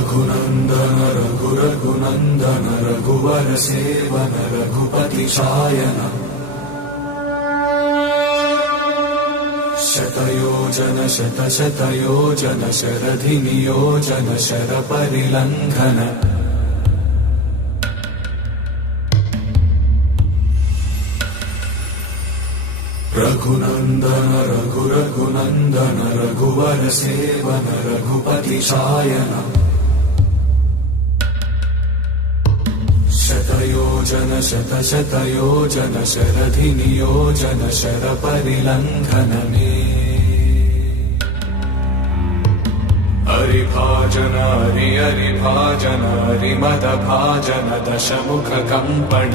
रघुनन्दन रघुनन्दन रघुवर सेवन रघुपति शायन शतयोजन शतशतयोजन शरधि नियोजन शरपरिलङ्घन रघुनन्दन रघुनन्दन रघुवर सेवन रघुपति शायन शतयोजन शतशतयोजन शरधि नियोजन शरपरिलङ्घन हरिभाजन हरिभाजन हरिमदभाजन दशमुख कम्पण